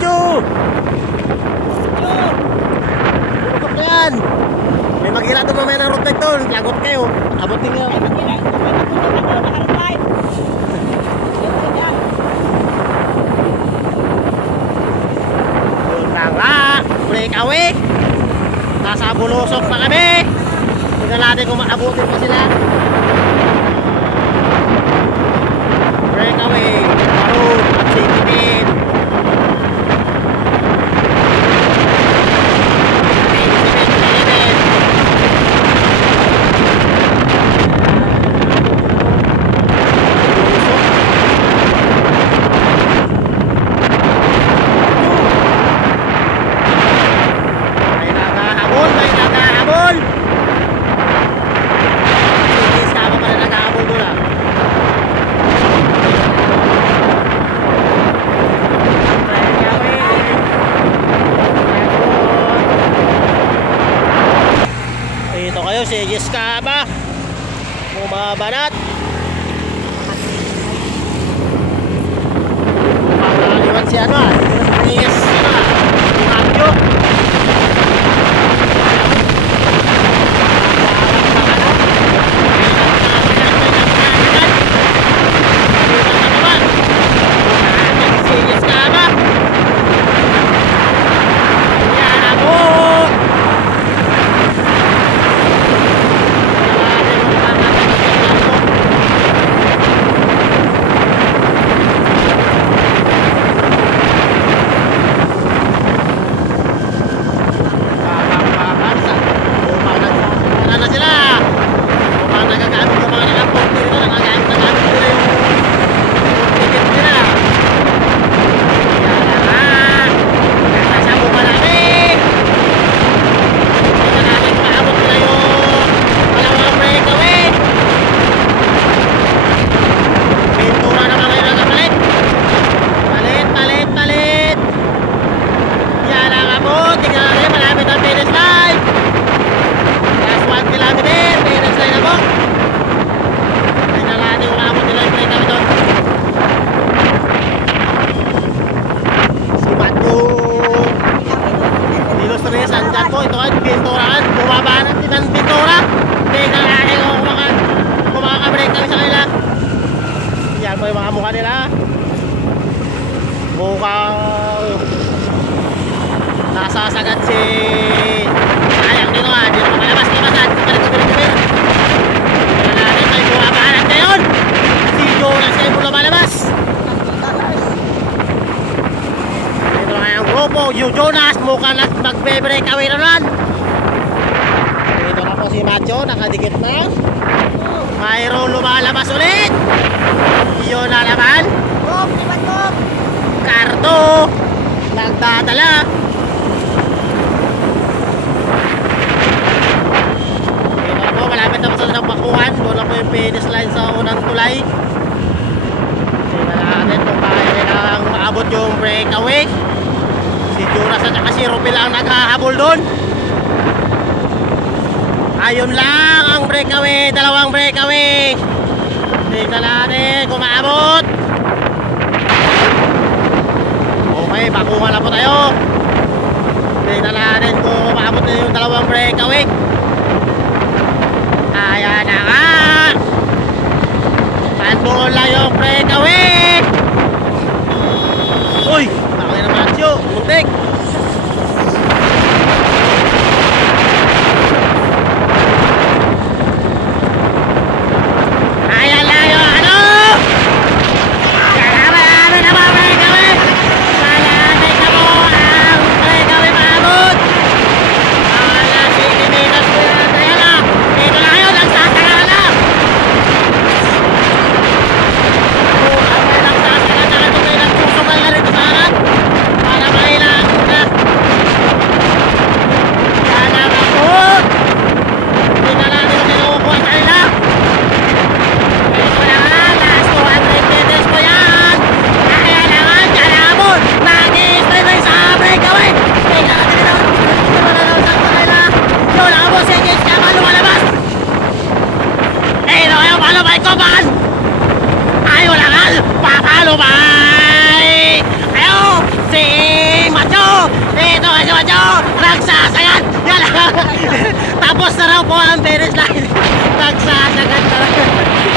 Macho! Bukap na yan! May mag-ila ito mamaya ng road bike doon. Lagot kayo. Abot ninyo. Yun na nga. Break away. Nasa bulusok na kami. Tingnan natin kung maabutin pa sila. Break away. Maroon at safety pin. Sige ka ba? Bumabanat. Pagkaliwan si ano ah. Yes na. Magyo. Sige ka ba? Yan ako. Mukhang nasasagad si sayang dito ah, dito makalabas-labasan balik-balik. Wala natin, may bumabahanap ngayon si Jonas ay mula malabas. Dito na kayang grupo, yung Jonas mukhang magbe-break away na naman. Dito na po si Macho, nakadikit na. Mayroon lumalabas ulit. Yun na naman Cardo nagdadala. Ito na po, malapit na po sa bakuhan. Doon na po yung finish line sa unang tulay. Tingnan natin kung kaya lang maabot yung breakaway. Si Jonas at saka si Rupil ang naghahabol doon. Ayun lang ang breakaway, dalawang breakaway. Tingnan natin kung maabot. Okay, bakuhan na po tayo. Tingnan natin kung maabot na yung dalawang breakaway. Ayan na nga. Andoon lang yung breakaway. Uy, bakit naman siyo? Muntik. Ayan lang yung ano. Marami na ba breakaway? Malapit na po ang breakaway maabot. Mga 60 meters po yan. Ayan na. Dito na kayo, nagsasara na. Nagsasara na. Ito may nagsusugal na rito sa harap. Para mailang Tapos na raw po ang finish line. Nagsasagad na lang.